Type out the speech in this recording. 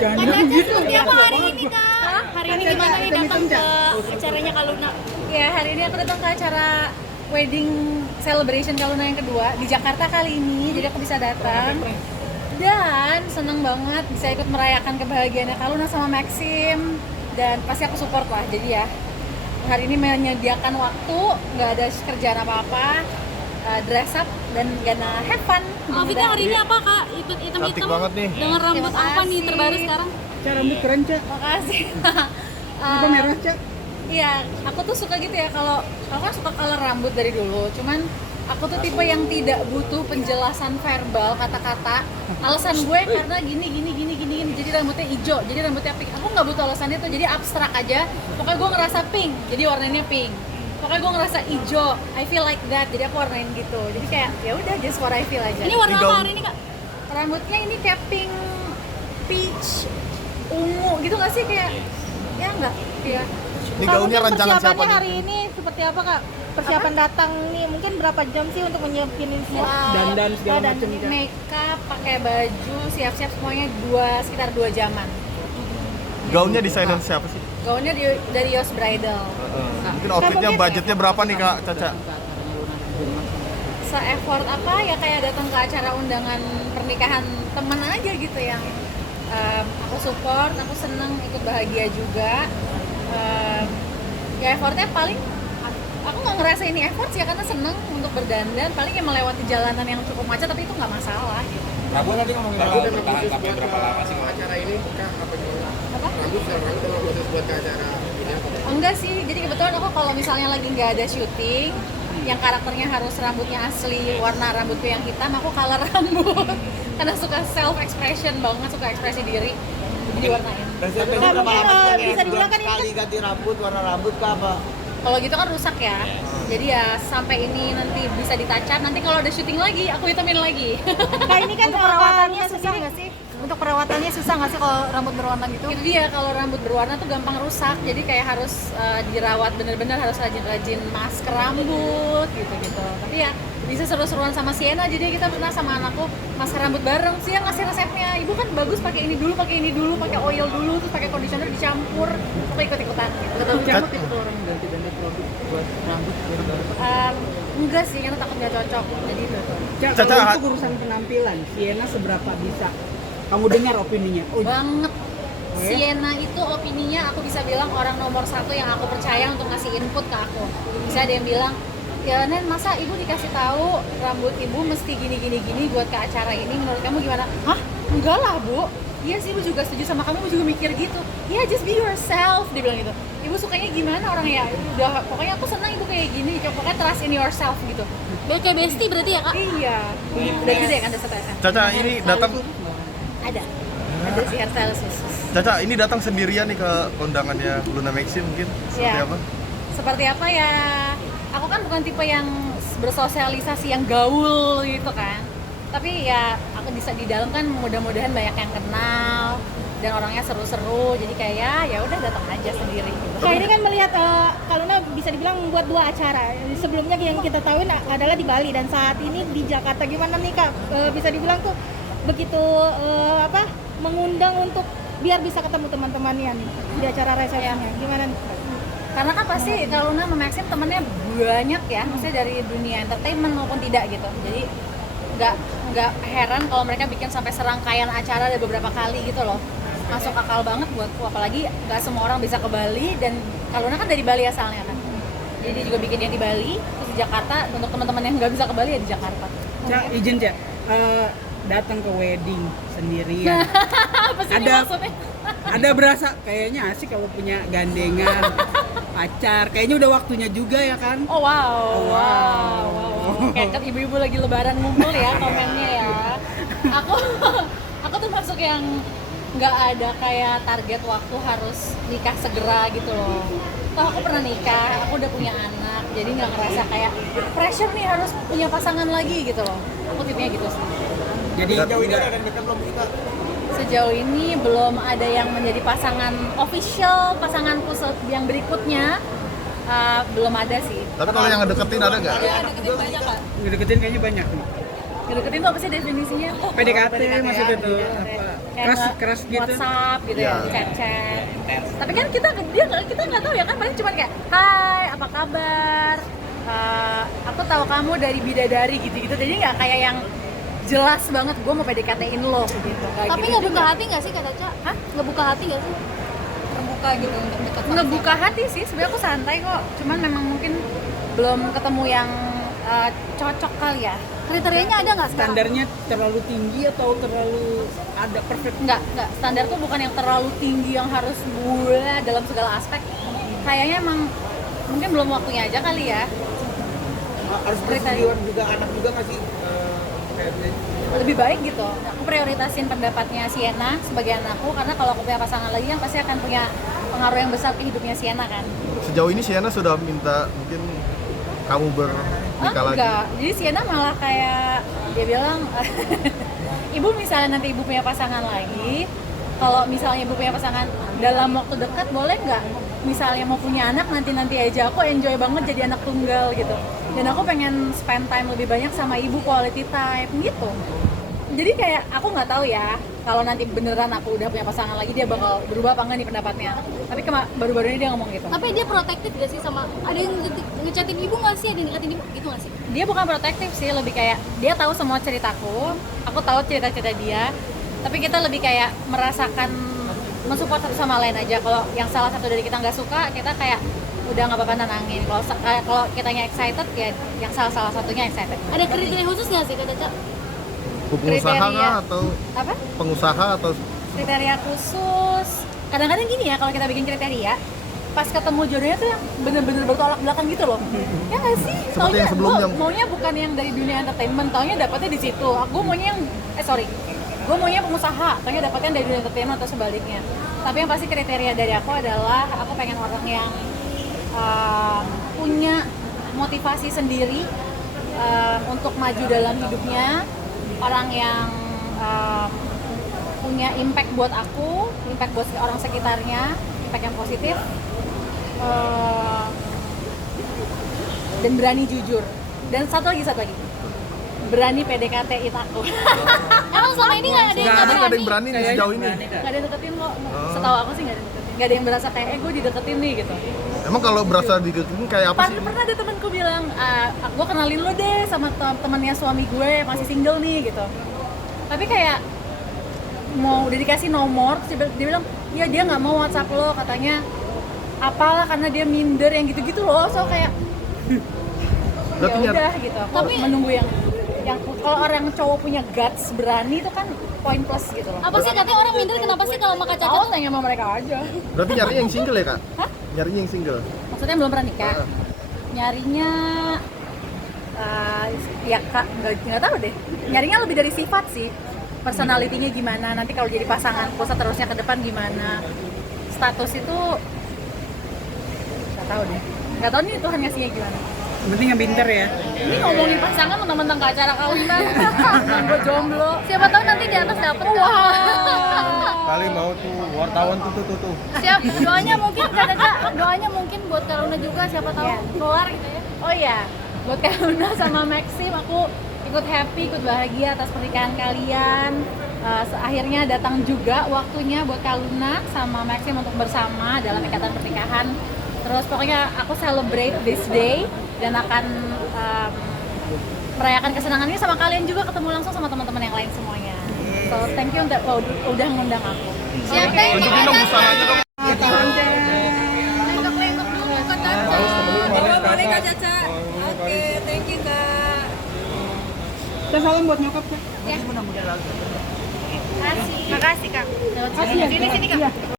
Jangan gitu. Seperti apa hari ini Kak? Hari ini gimana nih datang ke acaranya Kaluna? Ya, hari ini aku datang ke acara wedding celebration Kaluna yang kedua di Jakarta kali ini, jadi aku bisa datang dan seneng banget bisa ikut merayakan kebahagiaannya Kaluna sama Maxim, dan pasti aku support lah. Jadi ya hari ini menyediakan waktu, nggak ada kerjaan apa-apa, dress up dan gonna have fun. Outfitnya hari ini apa Kak? Hitam-hitam Cantik banget nih. dengan rambut Terima apa nih kasih. terbaru sekarang? Cara rambut keren, Cak. Makasih. Apa merah, Cak? Iya, aku tuh suka gitu ya, kalau kan suka color rambut dari dulu. Cuman aku tuh tipe yang tidak butuh penjelasan verbal, kata-kata. Alasan gue karena gini. Jadi rambutnya hijau, jadi rambutnya pink. Aku nggak butuh alasan itu, jadi abstrak aja. Pokoknya gue ngerasa pink, jadi warnanya pink. Pokoknya gue ngerasa hijau, I feel like that, jadi aku warnain gitu. Jadi kayak ya udah, just what I feel aja. Ini warna apa hari ini Kak? Rambutnya ini kayak pink, peach, ungu gitu nggak sih, kayak ya nggak, ya. Ini gaunnya rancangan siapa Persiapannya nih? hari ini seperti apa Kak? Persiapan datang nih mungkin berapa jam sih untuk menyiapin ini semua? Dandan segala Dan macam, Cak. makeup, pakai baju, siap-siap semuanya sekitar 2 jaman. Gaunnya desainer siapa sih? Gaunnya dari Yos Bridal. Mungkin outfitnya budgetnya berapa nih Kak Caca? Se-effort apa ya, kayak datang ke acara undangan pernikahan temen aja gitu yang aku support, aku seneng ikut bahagia juga. Ya effortnya paling aku nggak ngerasa ini effort sih ya, karena seneng untuk berdandan, paling yang melewati jalanan yang cukup macet, tapi itu nggak masalah gitu. Rabu nanti ngomongin bakal bertahan sampai berapa lama sih acara ini? Kak, apa gimana? Apa? Rabu sekarang kita khusus buat ke acara ini apa? Enggak sih, jadi kebetulan aku kalau misalnya lagi nggak ada syuting yang karakternya harus rambutnya asli, warna rambutku yang hitam, aku color rambut karena suka self expression banget, suka ekspresi diri, jadi warnain. Kak, mungkin bisa dibilang kan ini sekali ganti rambut, warna rambut ke apa? Kalau gitu kan rusak ya, jadi ya sampai ini nanti bisa ditacap, nanti kalau ada syuting lagi aku hitamin lagi. Kak ini kan Untuk perawatannya perawatannya susah sendiri- nggak sih? Untuk perawatannya susah nggak sih kalau rambut berwarna gitu? Itu dia, kalau rambut berwarna tuh gampang rusak, jadi kayak harus dirawat bener-bener, harus rajin-rajin masker rambut gitu-gitu. Tapi ya bisa seru-seruan sama Sienna, jadi kita pernah sama anakku masker rambut bareng. Sih yang ngasih resepnya, ibu kan bagus pakai ini dulu, pakai oil dulu, terus pakai conditioner dicampur, aku ikut-ikutan gitu. Kamu tipe orang yang ganti-ganti produk buat rambut baru-baru. Enggak sih, karena takut gak cocok, jadi itu. Cak, Caca, kalau untuk urusan penampilan, Sienna seberapa bisa kamu dengar opininya? Oh, Banget. ya? Sienna itu opininya aku bisa bilang orang nomor 1 yang aku percaya untuk ngasih input ke aku. Bisa ada yang bilang, ya Nen, masa ibu dikasih tahu rambut ibu mesti gini buat ke acara ini, menurut kamu gimana? Hah? Enggak lah bu, iya sih ibu juga setuju sama kamu, ibu juga mikir gitu. Ya just be yourself, dia bilang gitu. Ibu sukanya gimana orang ya, udah pokoknya aku senang ibu kayak gini, pokoknya trust in yourself gitu. Kayak bestie berarti ya Kak? Iya, udah gede kan, ada stres. Caca ini datang Ada sih hairstylist khusus. Caca ini datang sendirian nih ke kondangannya Luna Maxim mungkin seperti Iya. apa? Seperti apa ya, aku kan bukan tipe yang bersosialisasi yang gaul gitu kan, tapi ya aku bisa di dalam kan mudah-mudahan banyak yang kenal dan orangnya seru-seru, jadi kayak ya udah datang aja sendiri gitu. Kak ini kan melihat Kaluna bisa dibilang membuat 2 acara. Sebelumnya yang kita tahu adalah di Bali dan saat ini di Jakarta. Gimana nih Kak? Bisa dibilang tuh begitu mengundang untuk biar bisa ketemu teman-temannya nih di acara resepsinya. Gimana nih? Karena kan pasti Kaluna sama Maxim temennya banyak ya, maksudnya dari dunia entertainment maupun tidak gitu. Jadi nggak heran kalau mereka bikin sampai serangkaian acara ada beberapa kali gitu loh. Masuk akal banget buatku, apalagi nggak semua orang bisa ke Bali, dan Kaluna kan dari Bali asalnya kan. Jadi dia juga bikin yang di Bali, terus di Jakarta untuk teman-teman yang nggak bisa ke Bali ya di Jakarta. Cak, izin Cak, datang ke wedding sendirian. Apa sih ini Ada- maksudnya? Ada berasa kayaknya asik kalau punya gandengan pacar. Kayaknya udah waktunya juga ya kan? Oh wow. Kayak ibu-ibu lagi lebaran ngumpul ya komennya ya. Aku tuh masuk yang nggak ada kayak target waktu harus nikah segera gitu loh. Toh aku pernah nikah, aku udah punya anak, jadi nggak ngerasa kayak pressure nih harus punya pasangan lagi gitu loh. Aku tipenya gitu sih. Jadi Jauh ini udah ada yang dekat belum kita? Sejauh ini belum ada yang menjadi pasangan official, pasanganku yang berikutnya belum ada sih. Tapi kalau yang ngedeketin ada nggak? Ada deketin banyak kan? ngedeketin kayaknya banyak nih. Ngedeketin tuh apa sih definisinya? PDKT maksudnya tuh apa? Kayak Keras gitu. WhatsApp gitu Iya. ya, chat-chat. Tapi kan kita nggak tahu ya kan, paling cuma kayak hai apa kabar, aku tahu kamu dari bidadari gitu-gitu, jadi nggak kayak yang jelas banget gue mau PDKT-in lo gitu. Tapi nggak buka hati nggak sih kata Ca? Hah? Nggak buka hati nggak sih? Terbuka gitu untuk dekat sama ngebuka hati sih, sebenarnya aku santai kok, cuman memang mungkin belum ketemu yang cocok kali ya. Kriterianya ada nggak sekarang? Standarnya terlalu tinggi atau terlalu ada perfect? Enggak, standar tuh bukan yang terlalu tinggi yang harus gue dalam segala aspek. Kayaknya emang mungkin belum waktunya aja kali ya. Harus persetujuan juga anak juga nggak sih? Kayaknya. Lebih baik gitu. Aku prioritasin pendapatnya Sienna sebagai anakku, karena kalau aku punya pasangan lagi yang pasti akan punya pengaruh yang besar ke hidupnya Sienna kan. Sejauh ini Sienna sudah minta mungkin kamu bernikah lagi. Enggak, jadi Sienna malah kayak dia bilang ibu misalnya nanti ibu punya pasangan lagi, kalau misalnya ibu punya pasangan dalam waktu dekat boleh nggak misalnya mau punya anak nanti aja, aku enjoy banget jadi anak tunggal gitu, dan aku pengen spend time lebih banyak sama ibu, quality time gitu. Jadi kayak aku nggak tahu ya kalau nanti beneran aku udah punya pasangan lagi dia bakal berubah apa enggak nih pendapatnya, tapi baru-baru ini dia ngomong gitu. Tapi dia protektif gak sih sama, ada yang ngechatin ibu nggak sih, ada yang deketin ibu gitu nggak sih? Dia bukan protektif sih, lebih kayak dia tahu semua ceritaku, aku tahu cerita-cerita dia, tapi kita lebih kayak merasakan mensupport satu sama lain aja. Kalau yang salah satu dari kita nggak suka, kita kayak udah nggak apa-apa tenangin. Kalau kitanya excited ya yang salah satunya excited. Ada kriteria khusus nggak sih kata Ca? Pengusaha kriteria. kah atau Apa? pengusaha atau Kriteria khusus. Kadang-kadang gini ya, kalau kita bikin kriteria, pas ketemu jodohnya tuh yang bener-bener bertolak belakang gitu loh. Ya nggak sih? Seperti yang sebelumnya. Gua maunya bukan yang dari dunia entertainment, taunya dapetnya di situ. Aku maunya yang gue maunya pengusaha, taunya dapetnya dari dunia entertainment atau sebaliknya. Tapi yang pasti kriteria dari aku adalah aku pengen orang yang punya motivasi sendiri untuk maju dalam hidupnya, orang yang punya impact buat aku, impact buat orang sekitarnya, impact yang positif, dan berani jujur. Dan satu lagi, berani PDKT-in aku. Emang selama ini nggak ada yang nggak nggak ada yang berani? berani nih sejauh ini? Gak ada yang deketin kok, setahu aku sih gak ada yang deketin. Gak ada yang berasa kayak, gue dideketin nih gitu. Emang kalau berasa dideketin kayak apa sih? Pernah ada temanku bilang, gue kenalin lo deh sama temannya suami gue, masih single nih gitu. Tapi kayak mau udah dikasih nomor, terus dia bilang, iya dia nggak mau WhatsApp lo, katanya apalah karena dia minder yang gitu-gitu loh. So kayak Berarti ya udah gitu. Aku menunggu yang kalau orang cowok punya guts berani itu kan poin plus gitu loh. Apa sih katanya orang minder, kenapa sih kalau sama Kak Caca Tahu tuh? tanya sama mereka aja. Berarti nyarinya yang single ya kak? Hah? Nyarinya yang single? Maksudnya belum pernah nikah? Nyarinya ya kak nggak tahu deh. Nyarinya lebih dari sifat sih. Personalitinya gimana? Nanti kalau jadi pasangan seterusnya ke depan gimana? Status itu nggak tahu deh. Nggak tahu nih Tuhan ngasihnya gimana. Yang penting yang pinter ya. Ini ngomongin pasangan mentang-mentang ke acara kawinan, gue jomblo. Siapa tahu nanti di atas dapet. Kali mau tuh wartawan tuh. Siap, doanya mungkin Kak Caca, doanya mungkin buat Karuna juga, siapa tahu Iya. keluar gitu ya. Oh iya, buat Karuna sama Maxim aku ikut happy, ikut bahagia atas pernikahan kalian. Akhirnya datang juga waktunya buat Karuna sama Maxim untuk bersama dalam ikatan pernikahan. Terus pokoknya aku celebrate this day dan akan merayakan kesenangan ini sama kalian juga, ketemu langsung sama teman-teman yang lain semuanya. So thank you udah ngundang aku. Siap, thank you Kak Caca. aja dong. Lenggok-lenggok dulu Kak Caca. Boleh Kak Caca. Oke, thank you Kak. Kita salam buat nyokap Kak. Makasih Kak. Sini Kak.